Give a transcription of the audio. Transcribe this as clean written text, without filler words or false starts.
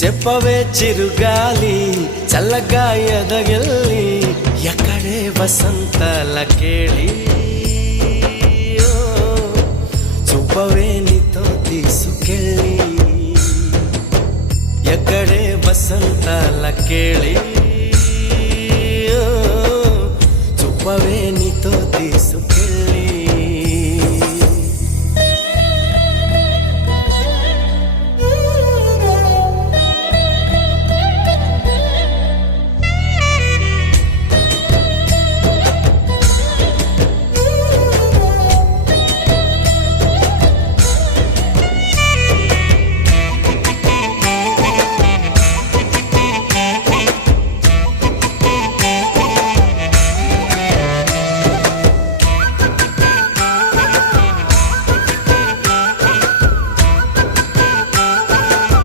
చెప్పవే చిరుగాలి చల్లగా ఎదగెళ్ళి ఎక్కడే వసంతాల కేళి చూపవే నీతో తీసుకెళ్ళి ఎక్కడే వసంతాల కేళి